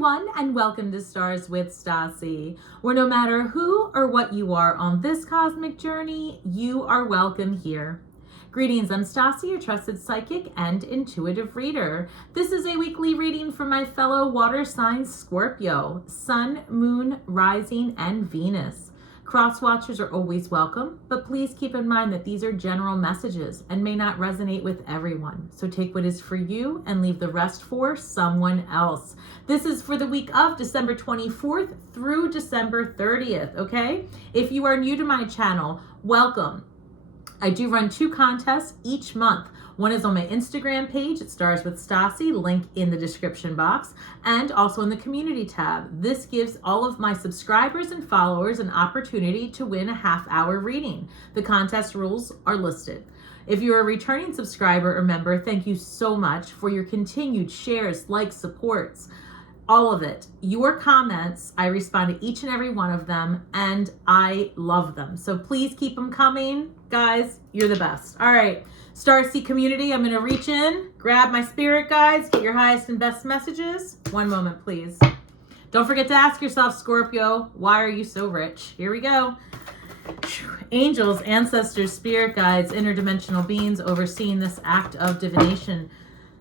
everyone, and welcome to Stars with Stasi, where no matter who or what you are on this cosmic journey, you are welcome here. Greetings, I'm Stasi, your trusted psychic and intuitive reader. This is a weekly reading for my fellow water signs Scorpio, Sun, Moon, Rising, and Venus. Cross watchers are always welcome, but please keep in mind that these are general messages and may not resonate with everyone. So take what is for you and leave the rest for someone else. This is for the week of December 24th through December 30th, okay? If you are new to my channel, welcome. I do run 2 contests each month. One is on my Instagram page at Stars with Stasi, link in the description box, and also in the community tab. This gives all of my subscribers and followers an opportunity to win a half-hour reading. The contest rules are listed. If you're a returning subscriber or member, thank you so much for your continued shares, likes, supports, all of it. Your comments, I respond to each and every one of them, and I love them. So please keep them coming. Guys, you're the best. All right, Starseed community, I'm going to reach in, grab my spirit guides, get your highest and best messages. One moment, please. Don't forget to ask yourself, Scorpio, why are you so rich? Here we go. Angels, ancestors, spirit guides, interdimensional beings overseeing this act of divination.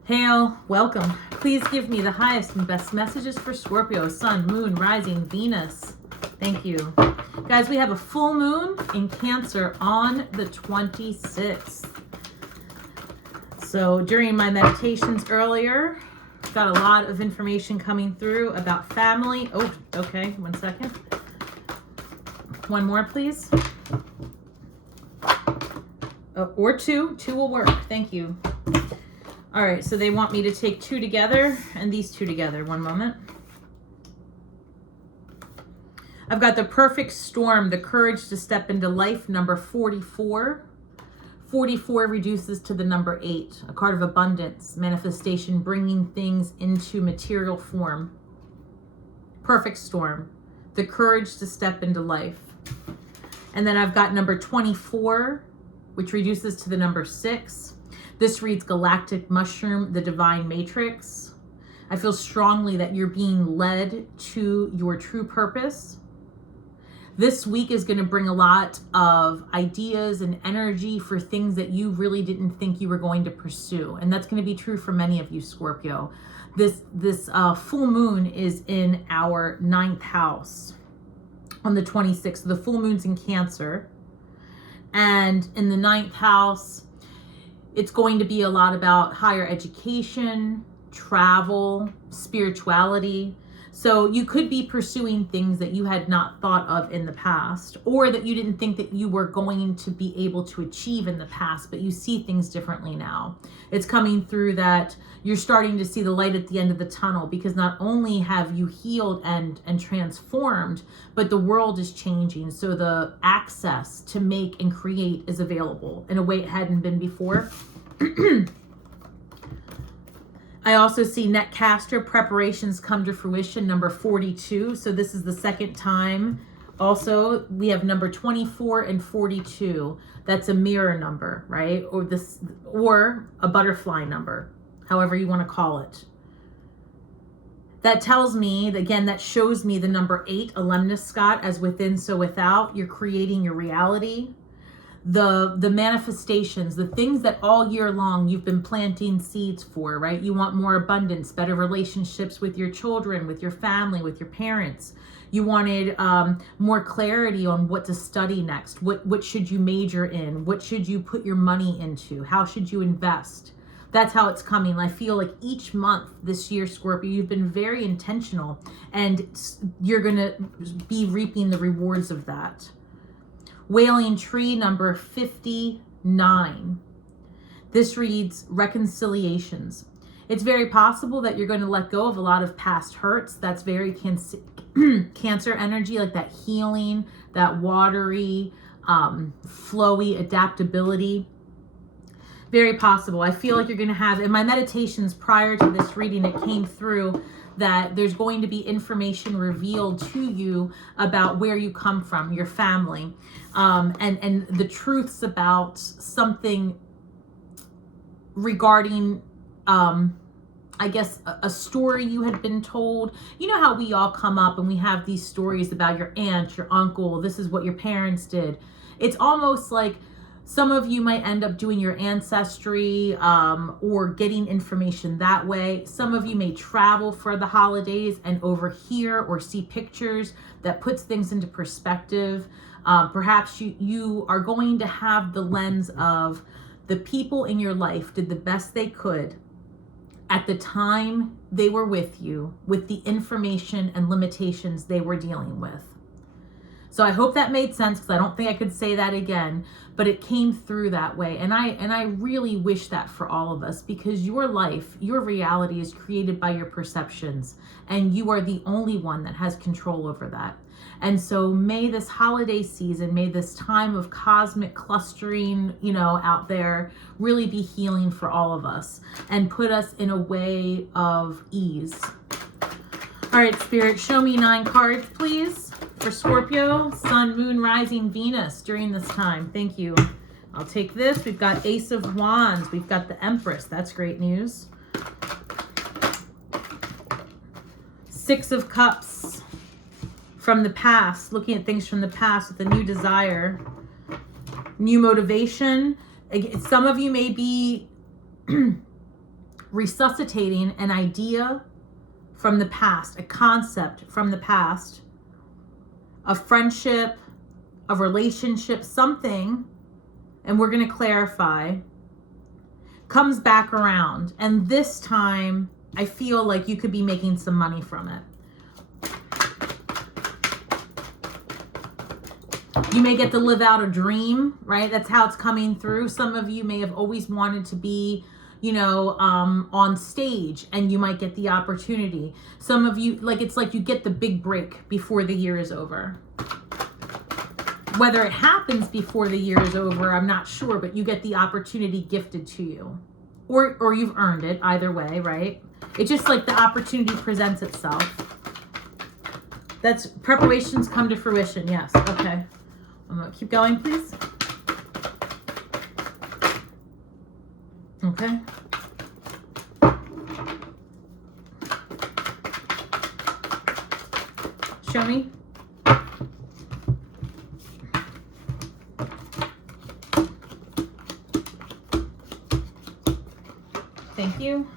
Hail, welcome. Please give me the highest and best messages for Scorpio, Sun, Moon, Rising, Venus. Thank you. Guys, we have a full moon in Cancer on the 26th. So during my meditations earlier, got a lot of information coming through about family. Oh, okay, 1 second. One more, please. Or two. 2 will work. Thank you. All right, so they want me to take 2 together and these 2 together. One moment. I've got the perfect storm, the courage to step into life, number 44. 44 reduces to the number 8, a card of abundance, manifestation, bringing things into material form. Perfect storm, the courage to step into life. And then I've got number 24, which reduces to the number 6. This reads Galactic Mushroom, the Divine Matrix. I feel strongly that you're being led to your true purpose. This week is going to bring a lot of ideas and energy for things that you really didn't think you were going to pursue. And that's going to be true for many of you, Scorpio. This full moon is in our 9th house on the 26th. So the full moon's in Cancer. And in the 9th house, it's going to be a lot about higher education, travel, spirituality. So you could be pursuing things that you had not thought of in the past, or that you didn't think that you were going to be able to achieve in the past, but you see things differently now. It's coming through that you're starting to see the light at the end of the tunnel, because not only have you healed and transformed, but the world is changing. So the access to make and create is available in a way it hadn't been before. I also see Netcaster preparations come to fruition, number 42. So this is the second time. Also, we have number 24 and 42. That's a mirror number, right? Or a butterfly number, however you want to call it. That tells me, again, that shows me the number 8, Alumnus Scott, as within, so without. You're creating your reality. The manifestations, the things that all year long you've been planting seeds for, right? You want more abundance, better relationships with your children, with your family, with your parents. You wanted more clarity on what to study next. What should you major in? What should you put your money into? How should you invest? That's how it's coming. I feel like each month this year, Scorpio, you've been very intentional, and you're going to be reaping the rewards of that. Wailing Tree, number 59. This reads reconciliations. It's very possible that you're going to let go of a lot of past hurts. That's very Cancer energy, like that healing, that watery, flowy adaptability. Very possible. I feel like you're going to have, in my meditations prior to this reading, it came through that there's going to be information revealed to you about where you come from, your family, and the truths about something regarding I guess, a story you had been told. You know how we all come up and we have these stories about your aunt, your uncle, this is what your parents did. It's almost like some of you might end up doing your ancestry or getting information that way. Some of you may travel for the holidays and overhear or see pictures that puts things into perspective. Perhaps you are going to have the lens of the people in your life did the best they could at the time they were with you, with the information and limitations they were dealing with. So I hope that made sense, because I don't think I could say that again, but it came through that way. And I really wish that for all of us, because your life, your reality is created by your perceptions, and you are the only one that has control over that. And so may this holiday season, may this time of cosmic clustering, you know, out there really be healing for all of us and put us in a way of ease. All right, Spirit, show me 9 cards, please, for Scorpio, Sun, Moon, Rising, Venus during this time. Thank you. I'll take this. We've got Ace of Wands. We've got the Empress. That's great news. 6 of Cups. From the past, looking at things from the past with a new desire, new motivation. Some of you may be resuscitating an idea from the past, a concept from the past, a friendship, a relationship, something, and we're going to clarify, comes back around. And this time, I feel like you could be making some money from it. You may get to live out a dream, right? That's how it's coming through. Some of you may have always wanted to be, you know, on stage, and you might get the opportunity. Some of you, like, it's like you get the big break before the year is over. Whether it happens before the year is over, I'm not sure, but you get the opportunity gifted to you. Or you've earned it, either way, right? It's just like the opportunity presents itself. That's preparations come to fruition, yes, okay. I'm gonna keep going, please. Okay. Show me. Thank you.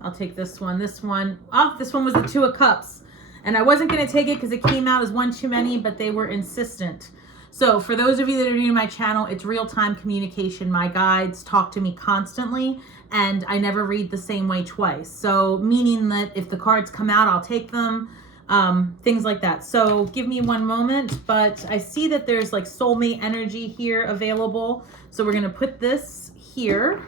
I'll take this one. This one. Oh, this one was the 2 of Cups. And I wasn't going to take it because it came out as one too many, but they were insistent. So for those of you that are new to my channel, it's real-time communication. My guides talk to me constantly, and I never read the same way twice. So meaning that if the cards come out, I'll take them, things like that. So give me one moment, but I see that there's like soulmate energy here available. So we're going to put this here.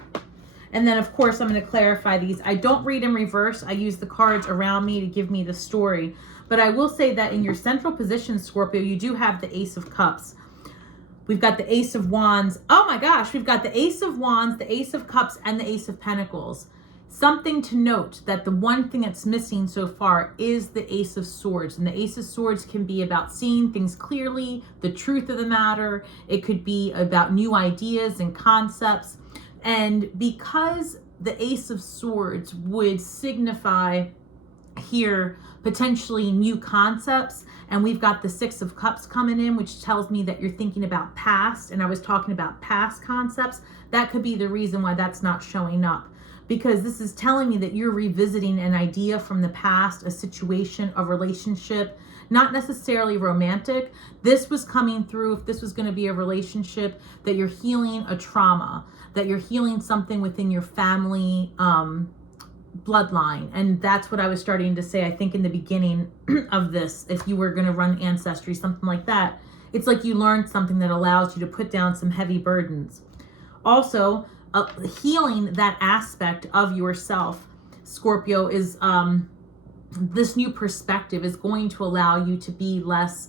And then, of course, I'm going to clarify these. I don't read in reverse. I use the cards around me to give me the story. But I will say that in your central position, Scorpio, you do have the Ace of Cups. We've got the Ace of Wands. Oh my gosh, we've got the Ace of Wands, the Ace of Cups, and the Ace of Pentacles. Something to note that the one thing that's missing so far is the Ace of Swords. And the Ace of Swords can be about seeing things clearly, the truth of the matter. It could be about new ideas and concepts. And because the Ace of Swords would signify here potentially new concepts, and we've got the 6 of Cups coming in, which tells me that you're thinking about past, and I was talking about past concepts, that could be the reason why that's not showing up. Because this is telling me that you're revisiting an idea from the past, a situation, a relationship, not necessarily romantic. This was coming through, if this was going to be a relationship, that you're healing a trauma, that you're healing something within your family bloodline. And that's what I was starting to say, I think, in the beginning of this. If you were going to run ancestry, something like that, it's like you learned something that allows you to put down some heavy burdens. Also, healing that aspect of yourself, Scorpio, is this new perspective is going to allow you to be less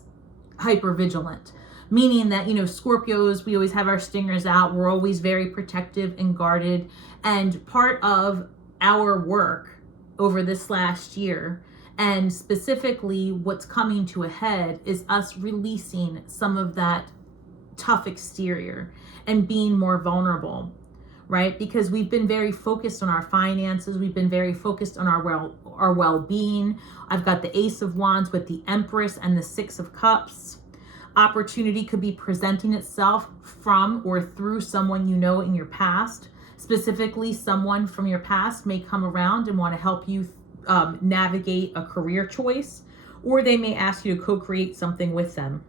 hypervigilant. Meaning that, you know, Scorpios, we always have our stingers out. We're always very protective and guarded. And part of our work over this last year, and specifically what's coming to a head, is us releasing some of that tough exterior and being more vulnerable. right? Because we've been very focused on our finances. We've been very focused on our well-being. I've got the Ace of Wands with the Empress and the Six of Cups. Opportunity could be presenting itself from or through someone you know in your past. Specifically, someone from your past may come around and want to help you navigate a career choice, or they may ask you to co-create something with them.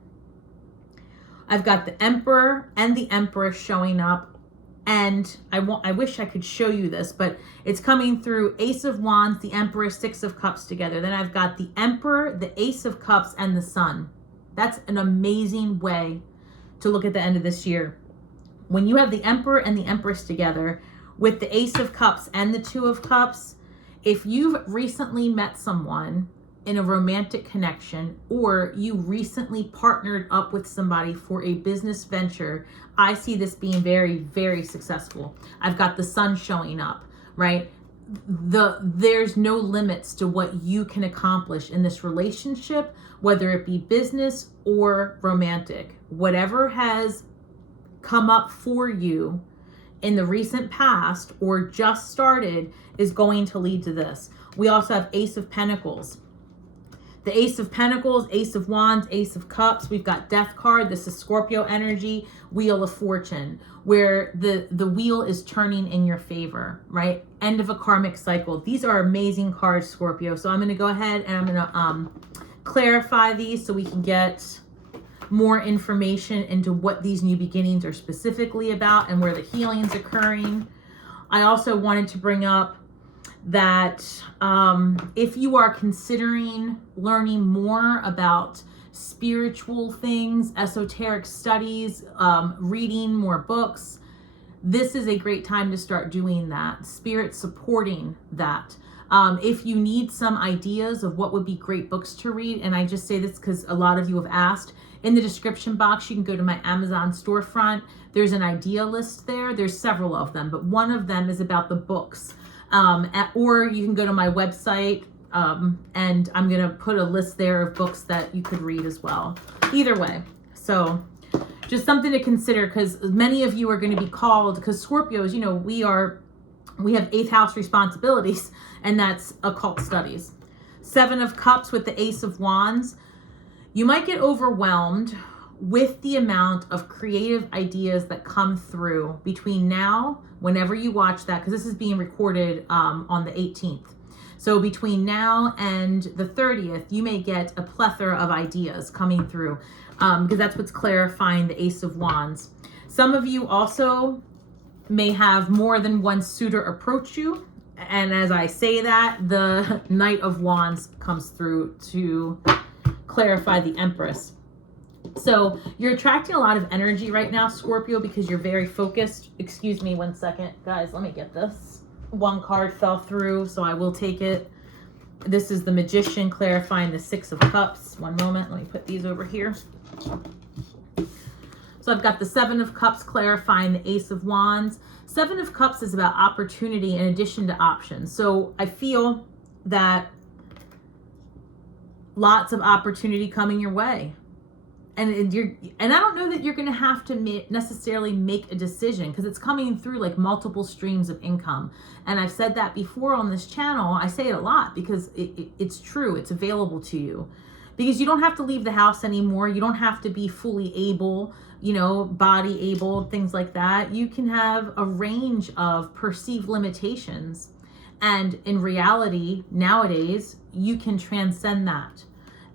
I've got the Emperor and the Empress showing up, and I wish I could show you this, but it's coming through Ace of Wands, the Empress, Six of Cups together. Then I've got the Emperor, the Ace of Cups, and the Sun. That's an amazing way to look at the end of this year. When you have the Emperor and the Empress together with the Ace of Cups and the Two of Cups, if you've recently met someone in a romantic connection, or you recently partnered up with somebody for a business venture, I see this being very, very successful. I've got the Sun showing up, right? There's no limits to what you can accomplish in this relationship, whether it be business or romantic. Whatever has come up for you in the recent past or just started is going to lead to this. We also have Ace of Pentacles. The Ace of Pentacles, Ace of Wands, Ace of Cups. We've got Death card. This is Scorpio energy, Wheel of Fortune, where the wheel is turning in your favor, right? End of a karmic cycle. These are amazing cards, Scorpio. So I'm going to go ahead and I'm going to clarify these so we can get more information into what these new beginnings are specifically about and where the healing's occurring. I also wanted to bring up that if you are considering learning more about spiritual things, esoteric studies, reading more books, this is a great time to start doing that. Spirit supporting that. If you need some ideas of what would be great books to read, and I just say this because a lot of you have asked, in the description box, you can go to my Amazon storefront. There's an idea list there. There's several of them, but one of them is about the books. Or you can go to my website, and I'm going to put a list there of books that you could read as well. Either way. So just something to consider, because many of you are going to be called, because Scorpios, you know, we have 8th house responsibilities, and that's occult studies. 7 of Cups with the Ace of Wands. You might get overwhelmed with the amount of creative ideas that come through between now, whenever you watch that, because this is being recorded on the 18th. So between now and the 30th, you may get a plethora of ideas coming through, because that's what's clarifying the Ace of Wands. Some of you also may have more than one suitor approach you. And as I say that, the Knight of Wands comes through to clarify the Empress. So you're attracting a lot of energy right now, Scorpio, because you're very focused. Excuse me one second, guys. Let me get this. One card fell through, so I will take it. This is the Magician clarifying the 6 of Cups. One moment. Let me put these over here. So I've got the 7 of Cups clarifying the Ace of Wands. 7 of Cups is about opportunity in addition to options. So I feel that lots of opportunity coming your way. And I don't know that you're going to have to necessarily make a decision, because it's coming through like multiple streams of income. And I've said that before on this channel. I say it a lot because it's true. It's available to you, because you don't have to leave the house anymore. You don't have to be fully able, you know, body able, things like that. You can have a range of perceived limitations. And in reality, nowadays, you can transcend that.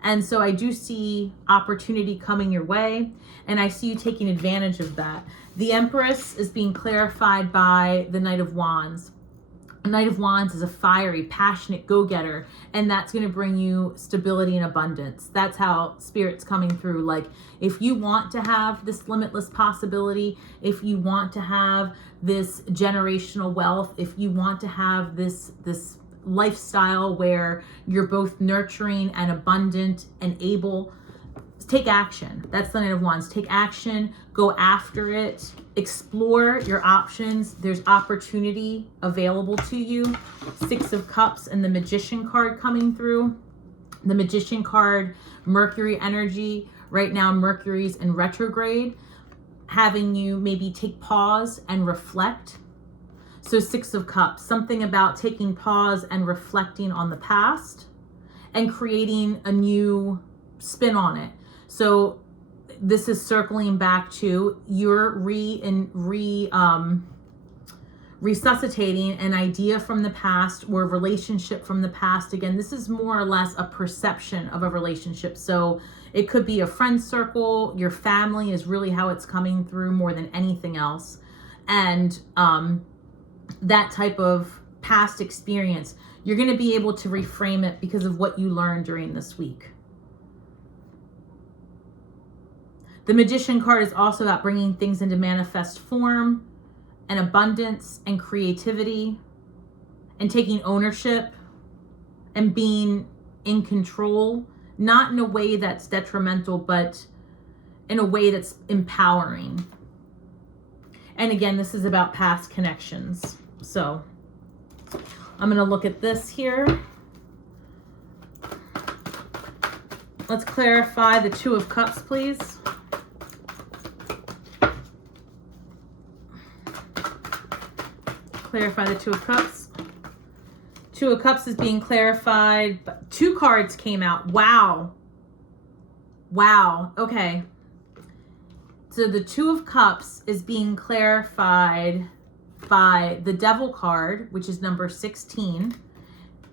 And so I do see opportunity coming your way, and I see you taking advantage of that. The Empress is being clarified by the Knight of Wands. The Knight of Wands is a fiery, passionate go-getter, and that's going to bring you stability and abundance. That's how Spirit's coming through. Like, if you want to have this limitless possibility, if you want to have this generational wealth, if you want to have this lifestyle where you're both nurturing and abundant and able, take action. That's the Knight of Wands. Take action, go after it, explore your options. There's opportunity available to you. 6 of Cups and the Magician card coming through. The Magician card, Mercury energy. Right now, Mercury's in retrograde, having you maybe take pause and reflect So 6 of Cups, something about taking pause and reflecting on the past and creating a new spin on it. So this is circling back to you're resuscitating an idea from the past or a relationship from the past. Again, this is more or less a perception of a relationship. So it could be a friend circle, your family is really how it's coming through more than anything else. And that type of past experience, you're going to be able to reframe it because of what you learned during this week. The Magician card is also about bringing things into manifest form and abundance and creativity and taking ownership and being in control, not in a way that's detrimental, but in a way that's empowering. And again, this is about past connections. So I'm going to look at this here. Let's clarify the 2 of Cups, please. Clarify the 2 of Cups. 2 of Cups is being clarified. 2 cards came out. Wow. Wow. Okay. So the 2 of Cups is being clarified by the Devil card, which is number 16,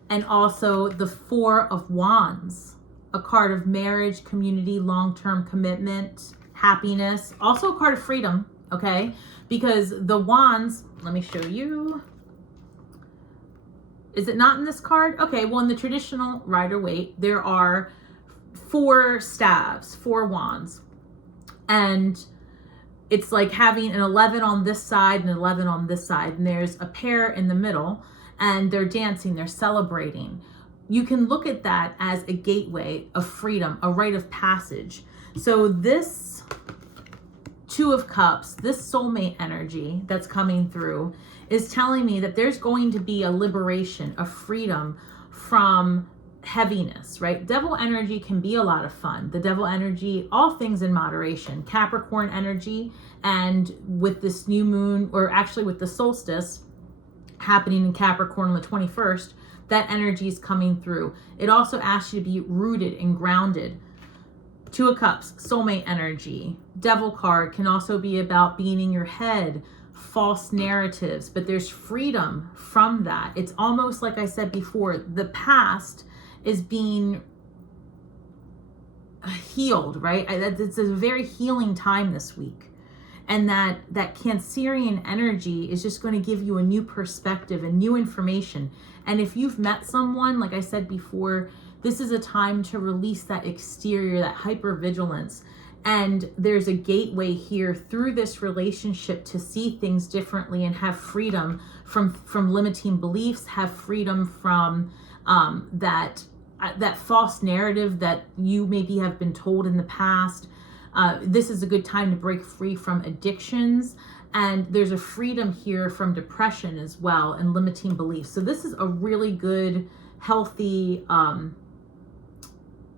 and also the 4 of Wands, a card of marriage, community, long-term commitment, happiness, also a card of freedom, okay? Because the Wands, let me show you. Is it not in this card? Okay, well, in the traditional Rider-Waite, there are 4 staves, 4 wands. And it's like having an 11 on this side and an 11 on this side. And there's a pair in the middle, and they're dancing, they're celebrating. You can look at that as a gateway of freedom, a rite of passage. So this 2 of Cups, this soulmate energy that's coming through is telling me that there's going to be a liberation, a freedom from heaviness, right? Devil energy can be a lot of fun. The devil energy, all things in moderation. Capricorn energy, and with this new moon, or actually with the solstice happening in Capricorn on the 21st, that energy is coming through. It also asks you to be rooted and grounded. 2 of Cups, soulmate energy. Devil card can also be about being in your head, false narratives, but there's freedom from that. It's almost like I said before, the past is being healed, right? It's a very healing time this week. And that Cancerian energy is just going to give you a new perspective and new information. And if you've met someone, like I said before, this is a time to release that exterior, that hypervigilance. And there's a gateway here through this relationship to see things differently and have freedom from limiting beliefs, have freedom from that false narrative that you maybe have been told in the past. This is a good time to break free from addictions. And there's a freedom here from depression as well and limiting beliefs. So this is a really good, healthy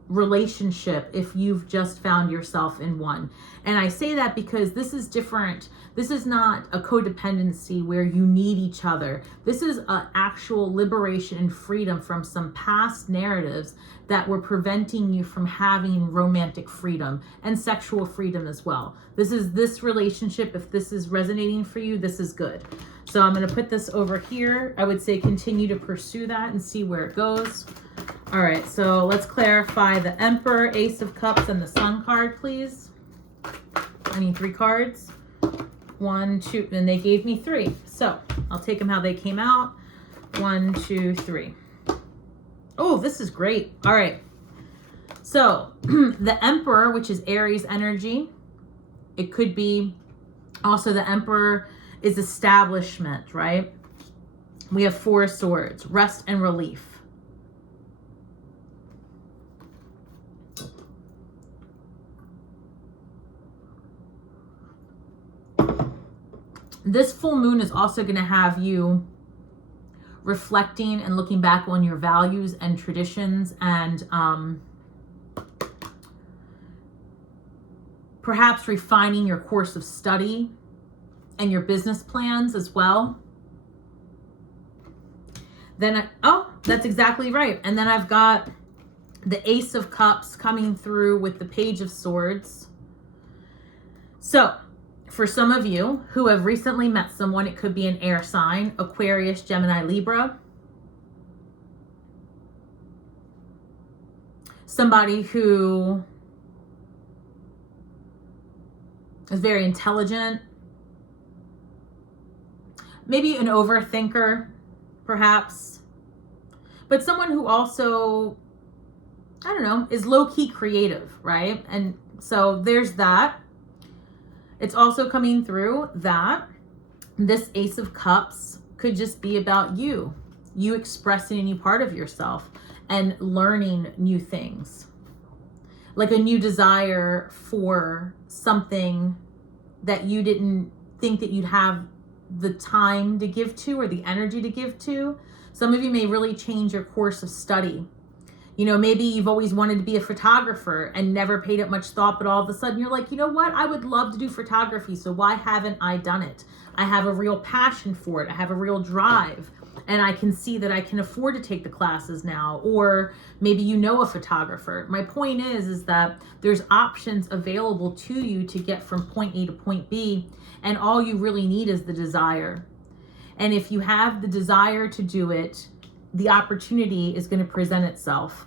relationship if you've just found yourself in one. And I say that because this is different. This is not a codependency where you need each other. This is an actual liberation and freedom from some past narratives that were preventing you from having romantic freedom and sexual freedom as well. This relationship, if this is resonating for you, this is good. So I'm going to put this over here. I would say continue to pursue that and see where it goes. All right, so let's clarify the Emperor, Ace of Cups, and the Sun card, please. I need 3 cards. 1, 2, and they gave me 3. So I'll take them how they came out. 1, 2, 3. Oh, this is great. All right. So the Emperor, which is Aries energy, it could be also the Emperor is establishment, right? We have 4 swords, rest and relief. This full moon is also going to have you reflecting and looking back on your values and traditions, and perhaps refining your course of study and your business plans as well. Then, oh, that's exactly right. And then I've got the Ace of Cups coming through with the Page of Swords. So, for some of you who have recently met someone, it could be an air sign, Aquarius, Gemini, Libra. Somebody who is very intelligent. Maybe an overthinker, perhaps. But someone who also, I don't know, is low-key creative, right? And so there's that. It's also coming through that this Ace of Cups could just be about you expressing a new part of yourself and learning new things. Like a new desire for something that you didn't think that you'd have the time to give to or the energy to give to. Some of you may really change your course of study. You know, maybe you've always wanted to be a photographer and never paid it much thought, but all of a sudden you're like, you know what? I would love to do photography, so why haven't I done it? I have a real passion for it. I have a real drive, and I can see that I can afford to take the classes now. Or maybe you know a photographer. My point is that there's options available to you to get from point A to point B, and all you really need is the desire. And if you have the desire to do it, the opportunity is going to present itself.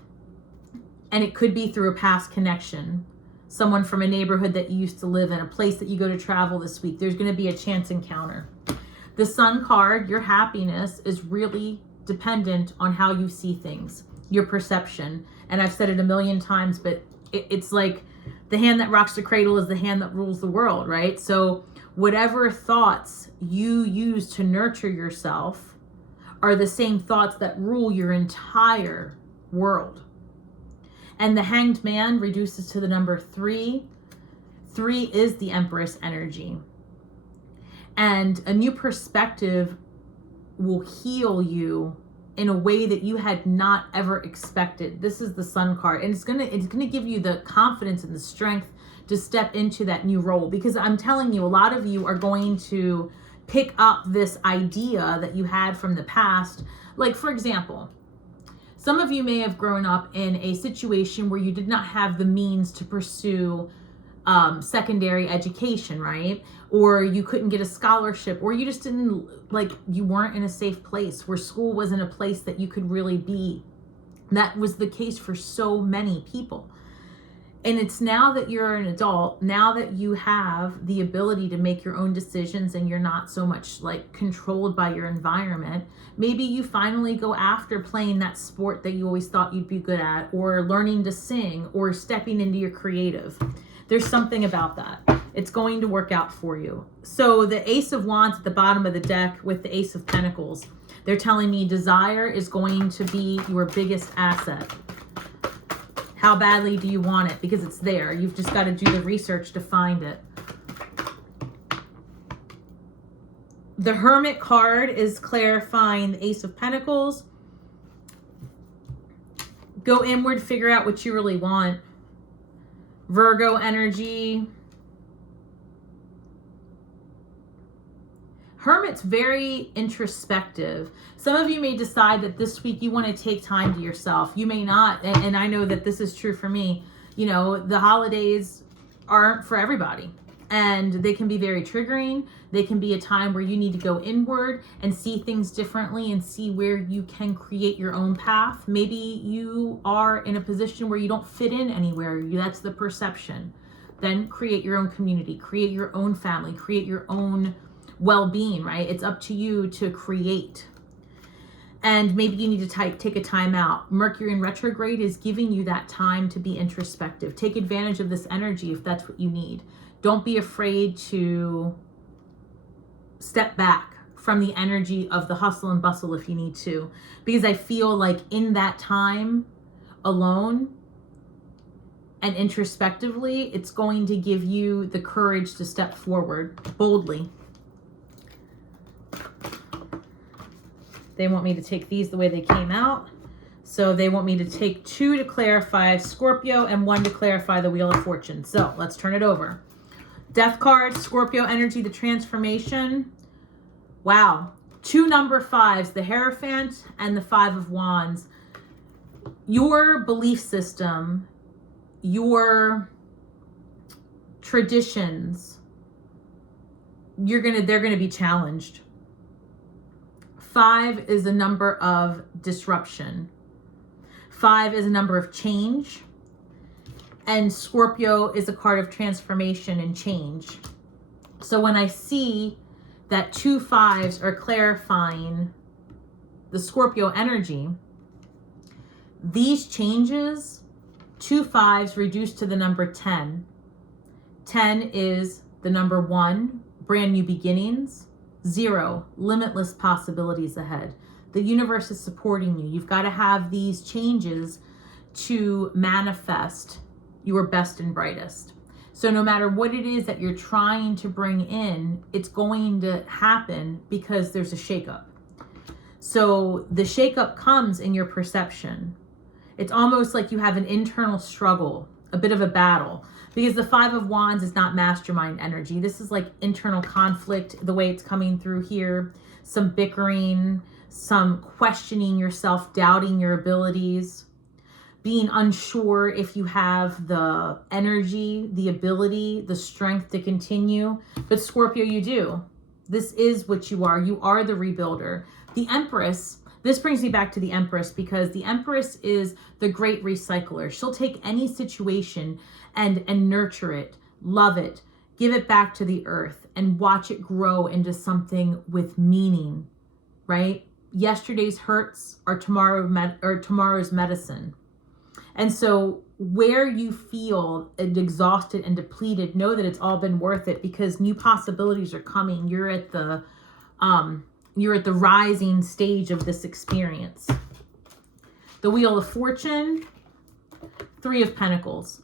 And it could be through a past connection. Someone from a neighborhood that you used to live in, a place that you go to travel this week. There's going to be a chance encounter. The Sun card, your happiness is really dependent on how you see things, your perception. And I've said it a million times, but it's like the hand that rocks the cradle is the hand that rules the world, right? So whatever thoughts you use to nurture yourself are the same thoughts that rule your entire world. And the Hanged Man reduces to the number 3. 3 is the Empress energy. And a new perspective will heal you in a way that you had not ever expected. This is the Sun card. And it's gonna give you the confidence and the strength to step into that new role. Because I'm telling you, a lot of you are going to pick up this idea that you had from the past. Like, for example, some of you may have grown up in a situation where you did not have the means to pursue secondary education, right? Or you couldn't get a scholarship, or you just didn't, like, you weren't in a safe place where school wasn't a place that you could really be. That was the case for so many people. And it's now that you're an adult, now that you have the ability to make your own decisions and you're not so much like controlled by your environment, maybe you finally go after playing that sport that you always thought you'd be good at, or learning to sing, or stepping into your creative. There's something about that. It's going to work out for you. So the Ace of Wands at the bottom of the deck with the Ace of Pentacles, they're telling me desire is going to be your biggest asset. How badly do you want it? Because it's there. You've just got to do the research to find it. The Hermit card is clarifying the Ace of Pentacles. Go inward, figure out what you really want. Virgo energy. Hermit's very introspective. Some of you may decide that this week you want to take time to yourself. You may not, and I know that this is true for me. You know, the holidays aren't for everybody, and they can be very triggering. They can be a time where you need to go inward and see things differently and see where you can create your own path. Maybe you are in a position where you don't fit in anywhere. That's the perception. Then create your own community, create your own family, create your own well-being, right? It's up to you to create. And maybe you need to take a time out. Mercury in retrograde is giving you that time to be introspective. Take advantage of this energy if that's what you need. Don't be afraid to step back from the energy of the hustle and bustle if you need to. Because I feel like in that time alone and introspectively, it's going to give you the courage to step forward boldly. They want me to take these the way they came out. So they want me to take 2 to clarify Scorpio and 1 to clarify the Wheel of Fortune. So let's turn it over. Death card, Scorpio energy, the transformation. Wow. Two number fives, the Hierophant and the Five of Wands. Your belief system, your traditions, they're gonna be challenged. 5 is a number of disruption. 5 is a number of change. And Scorpio is a card of transformation and change. So when I see that 2 5s are clarifying the Scorpio energy, these changes, 2 5s reduced to the number 10. 10 is the number 1, brand new beginnings. 0, limitless possibilities ahead. The universe is supporting you. You've got to have these changes to manifest your best and brightest. So no matter what it is that you're trying to bring in, it's going to happen because there's a shakeup. So the shakeup comes in your perception. It's almost like you have an internal struggle, a bit of a battle, because the 5 of Wands is not mastermind energy. This is like internal conflict, the way it's coming through here. Some bickering, some questioning yourself, doubting your abilities, being unsure if you have the energy, the ability, the strength to continue. But Scorpio, you do. This is what you are. You are the rebuilder. The Empress, this brings me back to the Empress, because the Empress is the great recycler. She'll take any situation and nurture it, love it, give it back to the earth, and watch it grow into something with meaning, right? Yesterday's hurts are tomorrow's medicine. And so where you feel exhausted and depleted, know that it's all been worth it, because new possibilities are coming. You're at the rising stage of this experience. The Wheel of Fortune, 3 of Pentacles.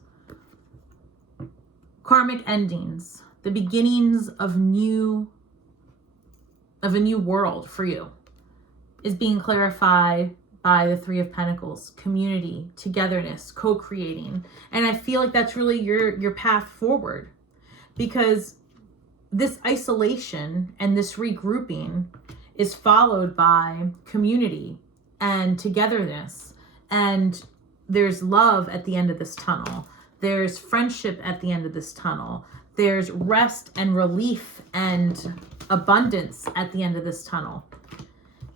Karmic endings, the beginnings of a new world for you is being clarified by the 3 of Pentacles. Community, togetherness, co-creating. And I feel like that's really your path forward, because this isolation and this regrouping is followed by community and togetherness. And there's love at the end of this tunnel. There's friendship at the end of this tunnel. There's rest and relief and abundance at the end of this tunnel.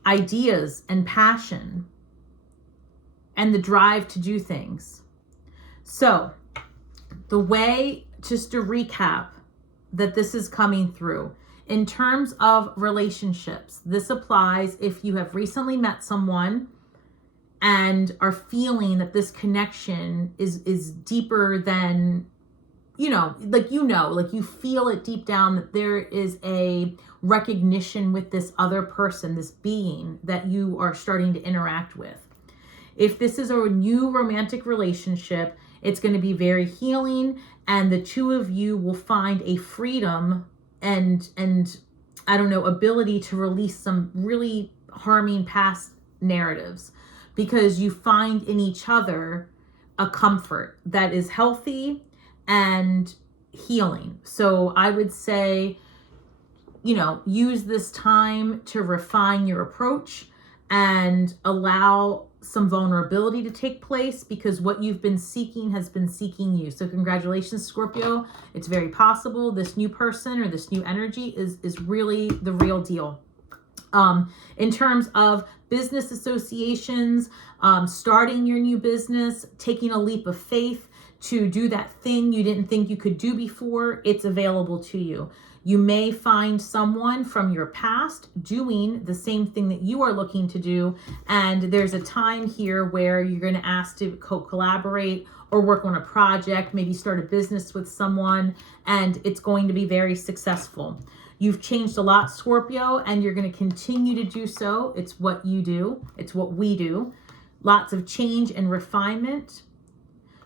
Ideas and passion and the drive to do things. So the way, just to recap, that this is coming through in terms of relationships, this applies if you have recently met someone and are feeling that this connection is deeper than, like you feel it deep down, that there is a recognition with this other person, this being that you are starting to interact with. If this is a new romantic relationship, it's going to be very healing, and the two of you will find a freedom and ability to release some really harming past narratives, because you find in each other a comfort that is healthy and healing. So I would say, use this time to refine your approach and allow some vulnerability to take place, because what you've been seeking has been seeking you. So congratulations, Scorpio. It's very possible this new person or this new energy is really the real deal. In terms of business associations, starting your new business, taking a leap of faith to do that thing you didn't think you could do before, it's available to you. You may find someone from your past doing the same thing that you are looking to do, and there's a time here where you're going to ask to collaborate or work on a project, maybe start a business with someone, and it's going to be very successful. You've changed a lot, Scorpio, and you're going to continue to do so. It's what you do. It's what we do. Lots of change and refinement,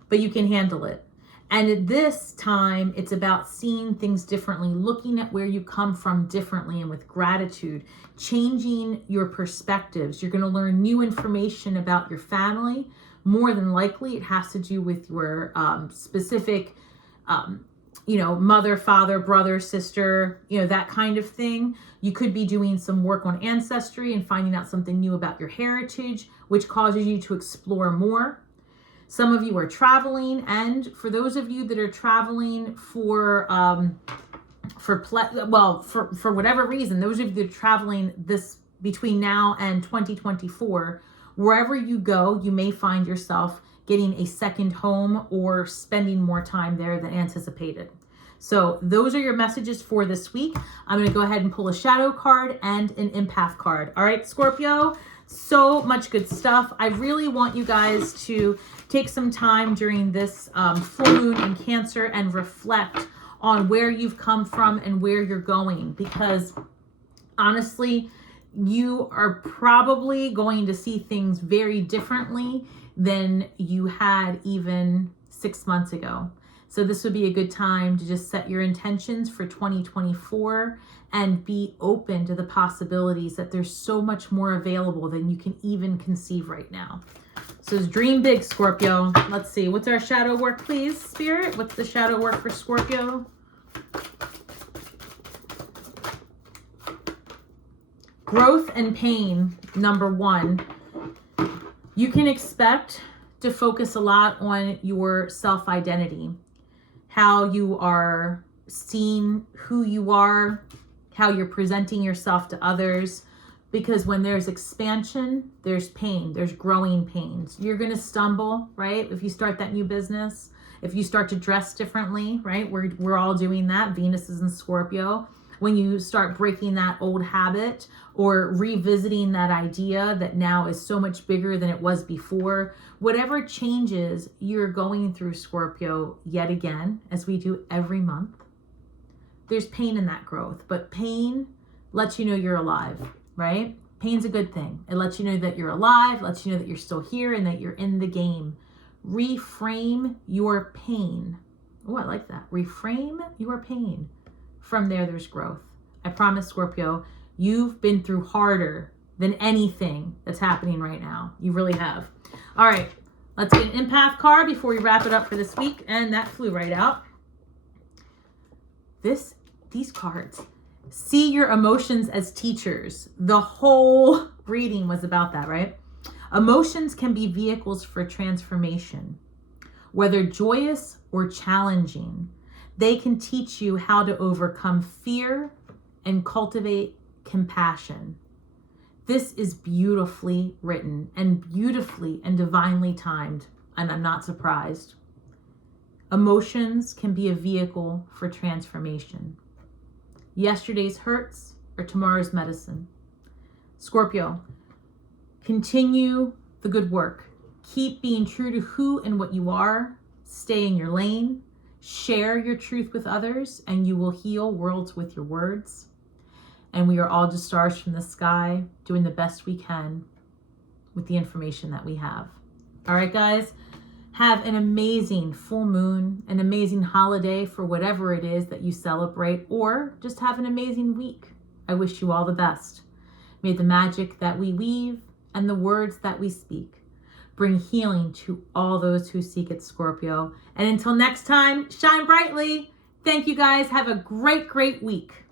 but you can handle it. And at this time, it's about seeing things differently, looking at where you come from differently and with gratitude, changing your perspectives. You're going to learn new information about your family. More than likely, it has to do with your specific mother, father, brother, sister, that kind of thing. You could be doing some work on ancestry and finding out something new about your heritage, which causes you to explore more. Some of you are traveling, and for those of you that are traveling for whatever reason, those of you that are traveling this between now and 2024, wherever you go, you may find yourself getting a second home or spending more time there than anticipated. So those are your messages for this week. I'm going to go ahead and pull a shadow card and an empath card. All right, Scorpio, so much good stuff. I really want you guys to take some time during this full moon in Cancer and reflect on where you've come from and where you're going, because honestly, you are probably going to see things very differently than you had even 6 months ago. So this would be a good time to just set your intentions for 2024 and be open to the possibilities that there's so much more available than you can even conceive right now. So dream big, Scorpio. Let's see. What's our shadow work, please, Spirit? What's the shadow work for Scorpio? Growth and pain, number 1. You can expect to focus a lot on your self-identity, how you are seeing who you are, how you're presenting yourself to others, because when there's expansion, there's pain, there's growing pains. You're going to stumble, right? If you start that new business, if you start to dress differently, right? We're all doing that. Venus is in Scorpio. When you start breaking that old habit or revisiting that idea that now is so much bigger than it was before, whatever changes you're going through, Scorpio, yet again, as we do every month, there's pain in that growth. But pain lets you know you're alive, right? Pain's a good thing. It lets you know that you're alive, lets you know that you're still here and that you're in the game. Reframe your pain. Oh, I like that. Reframe your pain. From there's growth. I promise, Scorpio, you've been through harder than anything that's happening right now. You really have. All right, let's get an empath card before we wrap it up for this week. And that flew right out. These cards. See your emotions as teachers. The whole reading was about that, right? Emotions can be vehicles for transformation, whether joyous or challenging. They can teach you how to overcome fear and cultivate compassion. This is beautifully written and beautifully and divinely timed, and I'm not surprised. Emotions can be a vehicle for transformation. Yesterday's hurts are tomorrow's medicine. Scorpio, continue the good work. Keep being true to who and what you are. Stay in your lane. Share your truth with others, and you will heal worlds with your words. And we are all just stars from the sky, doing the best we can with the information that we have. All right, guys, have an amazing full moon, an amazing holiday for whatever it is that you celebrate, or just have an amazing week. I wish you all the best. May the magic that we weave and the words that we speak bring healing to all those who seek it, Scorpio. And until next time, shine brightly. Thank you, guys. Have a great, great week.